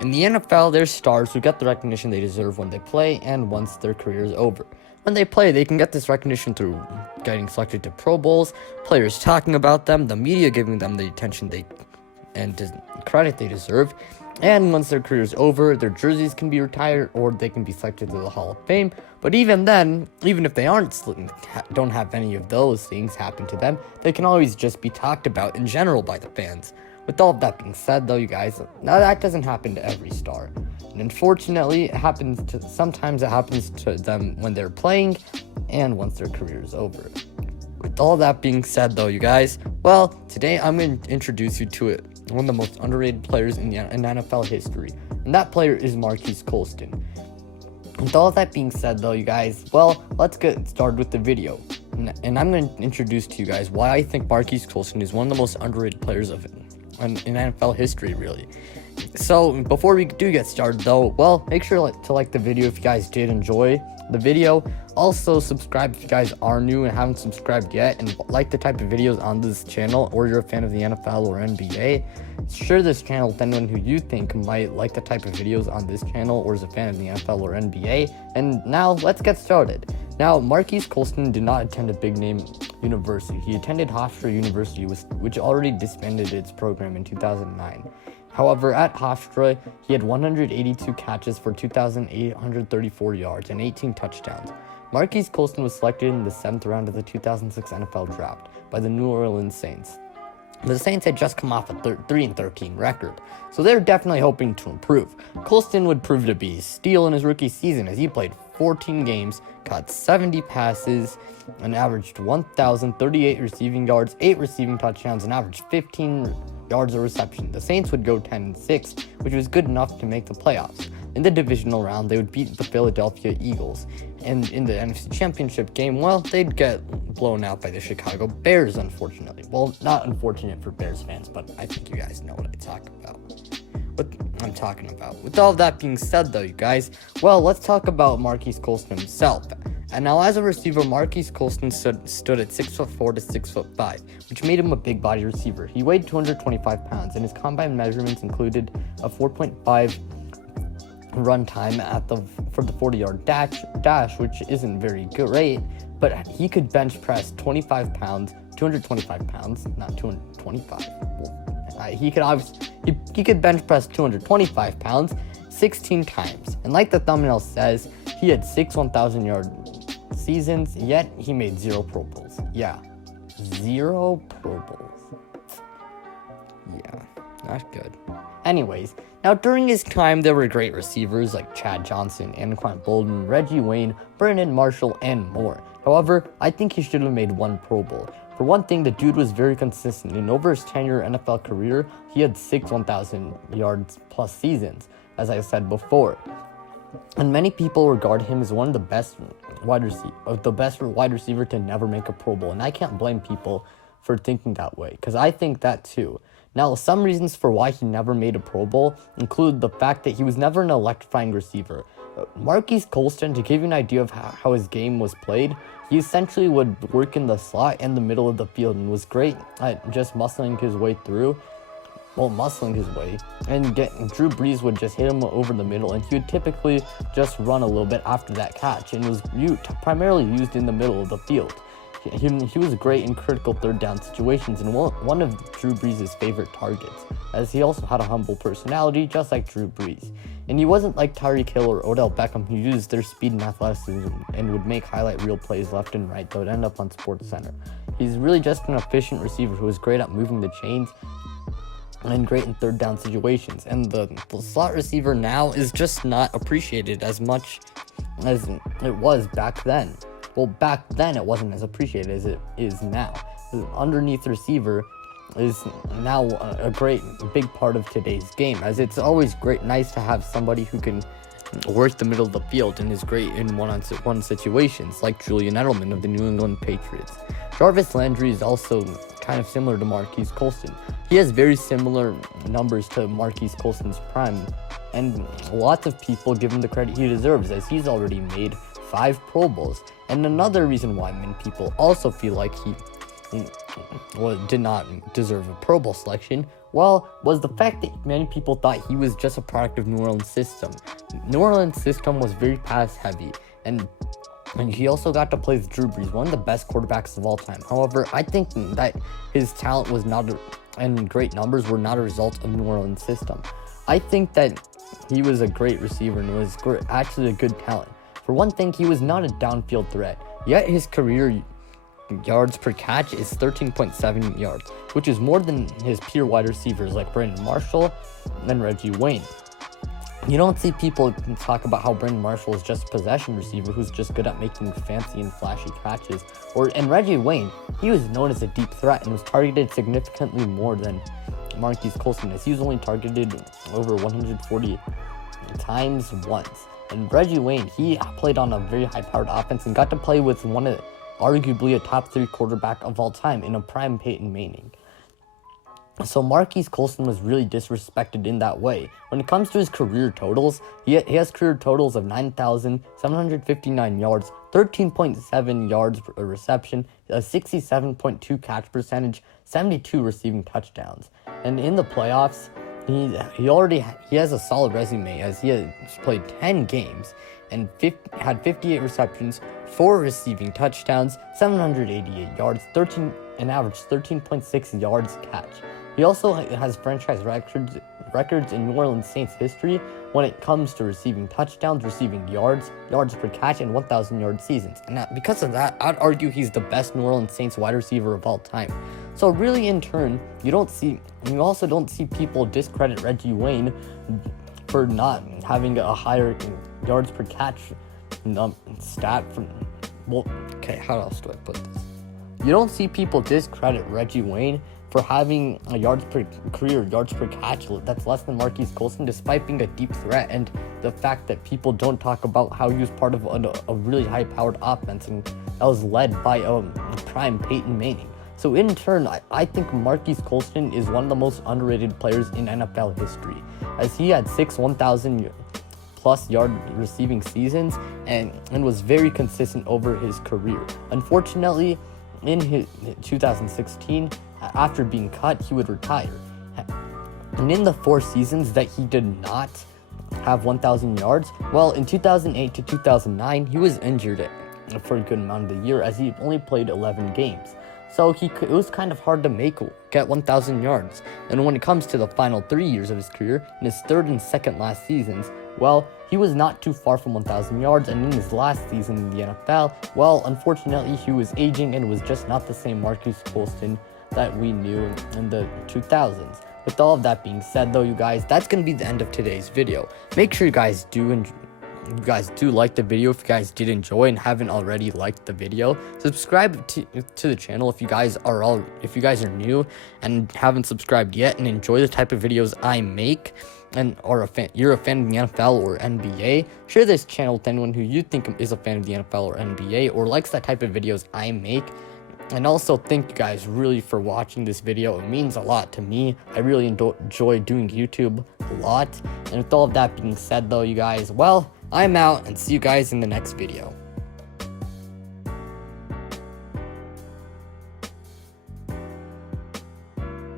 In the NFL, there's stars who get the recognition they deserve when they play and once their career is over. When they play, they can get this recognition through getting selected to Pro Bowls, players talking about them, the media giving them the attention and credit they deserve. And once their career is over, their jerseys can be retired or they can be selected to the Hall of Fame. But even then, even if they don't have any of those things happen to them, they can always just be talked about in general by the fans. With all of that being said, though, you guys, now that doesn't happen to every star. And unfortunately, sometimes it happens to them when they're playing and once their career is over. With all that being said, though, you guys, well, today I'm going to introduce you to one of the most underrated players in NFL history, and that player is Marquise Colston. With all that being said, though, you guys, well, let's get started with the video. And I'm going to introduce to you guys why I think Marquise Colston is one of the most underrated players in NFL history, really. So, before we do get started, though, well, make sure to like the video if you guys did enjoy the video. Also, subscribe if you guys are new and haven't subscribed yet, and like the type of videos on this channel, or you're a fan of the NFL or NBA. Share this channel with anyone who you think might like the type of videos on this channel or is a fan of the NFL or NBA. And now, let's get started. Now, Marquise Colston did not attend a big-name university. He attended Hofstra University, which already disbanded its program in 2009. However, at Hofstra, he had 182 catches for 2,834 yards and 18 touchdowns. Marquise Colston was selected in the 7th round of the 2006 NFL Draft by the New Orleans Saints. The Saints had just come off a 3-13 record, so they're definitely hoping to improve. Colston would prove to be a steal in his rookie season as he played 14 games, caught 70 passes, and averaged 1,038 receiving yards, 8 receiving touchdowns, and averaged 15 yards of reception. The Saints would go 10-6, which was good enough to make the playoffs. In the divisional round, they would beat the Philadelphia Eagles. And in the NFC Championship game, well, they'd get blown out by the Chicago Bears, unfortunately. Well, not unfortunate for Bears fans, but I think you guys know what I'm talking about. With all of that being said, though, you guys, well, let's talk about Marquise Colston himself. And now, as a receiver, Marquise Colston stood at 6'4" to 6'5", which made him a big-body receiver. He weighed 225 pounds, and his combine measurements included a 4.5 run time for the 40-yard dash, which isn't very great, but he could bench press 225 pounds, not 225. He could bench press 225 pounds 16 times. And like the thumbnail says, he had 6 1,000-yard seasons, yet he made 0 Pro Bowls. Yeah, 0 Pro Bowls. Yeah, not good. Anyways, now during his time, there were great receivers like Chad Johnson, Anquan Boldin, Reggie Wayne, Brandon Marshall, and more. However, I think he should have made 1 Pro Bowl. For one thing, the dude was very consistent. In over his 10-year NFL career, he had 6 1,000 yards plus seasons, as I said before. And many people regard him as one of the best wide receiver to never make a Pro Bowl. And I can't blame people for thinking that way, because I think that too. Now, some reasons for why he never made a Pro Bowl include the fact that he was never an electrifying receiver. Marquise Colston, to give you an idea of how his game was played, he essentially would work in the slot and the middle of the field and was great at just muscling his way, and Drew Brees would just hit him over the middle, and he would typically just run a little bit after that catch, and was primarily used in the middle of the field. He was great in critical third down situations and one of Drew Brees' favorite targets, as he also had a humble personality just like Drew Brees. And he wasn't like Tyreek Hill or Odell Beckham, who used their speed and athleticism and would make highlight reel plays left and right that would end up on SportsCenter. He's really just an efficient receiver who is great at moving the chains and great in third down situations. And the slot receiver now is just not appreciated as much as it was back then. Well, back then it wasn't as appreciated as it is now. The underneath receiver is now a great big part of today's game, as it's always nice to have somebody who can work the middle of the field and is great in one-on-one situations, like Julian Edelman of the New England Patriots. Jarvis Landry is also kind of similar to Marquise Colston. He has very similar numbers to Marquise Colston's prime, and lots of people give him the credit he deserves, as he's already made 5 Pro Bowls. And another reason why many people also feel like he did not deserve a Pro Bowl selection Well, was the fact that many people thought he was just a product of New Orleans system. New Orleans system was very pass heavy, and he also got to play with Drew Brees, one of the best quarterbacks of all time. However, I think that his talent was not, and great numbers were not a result of New Orleans system. I think that he was a great receiver and was actually a good talent. For one thing, he was not a downfield threat, yet his career yards per catch is 13.7 yards, which is more than his peer wide receivers like Brandon Marshall and Reggie Wayne. You don't see people talk about how Brandon Marshall is just a possession receiver who's just good at making fancy and flashy catches. And Reggie Wayne, he was known as a deep threat and was targeted significantly more than Marquise Colston, as he was only targeted over 140 times once. And Reggie Wayne, he played on a very high-powered offense and got to play with arguably a top 3 quarterback of all time in a prime Peyton Manning. So Marquise Colston was really disrespected in that way. When it comes to his career totals, he has career totals of 9,759 yards, 13.7 yards per reception, a 67.2 catch percentage, 72 receiving touchdowns. And in the playoffs, he has a solid resume, as he has played 10 games and had 58 receptions, 4 receiving touchdowns, 788 yards, an average 13.6 yards catch. He also has franchise records in New Orleans Saints history when it comes to receiving touchdowns, receiving yards per catch, and 1,000-yard seasons. And because of that, I'd argue he's the best New Orleans Saints wide receiver of all time. So really, in turn, you also don't see people discredit Reggie Wayne for not having a higher yards per catch stat how else do I put this? You don't see people discredit Reggie Wayne for having a career yards per catch that's less than Marquise Colston, despite being a deep threat, and the fact that people don't talk about how he was part of a really high-powered offense and that was led by a prime Peyton Manning. So in turn, I think Marquise Colston is one of the most underrated players in NFL history, as he had 6 1,000+ yard receiving seasons and was very consistent over his career. Unfortunately, in his 2016, after being cut, he would retire. And in the 4 seasons that he did not have 1,000 yards, well, in 2008 to 2009, he was injured for a good amount of the year, as he only played 11 games. So it was kind of hard to get 1,000 yards. And when it comes to the final 3 years of his career, in his third and second last seasons, well, he was not too far from 1,000 yards, and in his last season in the NFL, well, unfortunately, he was aging and was just not the same Marquise Colston that we knew in the 2000s. With all of that being said, though, you guys, that's going to be the end of today's video. Make sure you guys do like the video if you guys did enjoy and haven't already liked the video. Subscribe to the channel if you guys are new and haven't subscribed yet and enjoy the type of videos I make, and you're a fan of the NFL or NBA. Share this channel with anyone who you think is a fan of the NFL or NBA or likes that type of videos I make. And also, thank you guys really for watching this video. It means a lot to me. I really enjoy doing YouTube a lot. And with all of that being said, though, you guys, well, I'm out, and see you guys in the next video.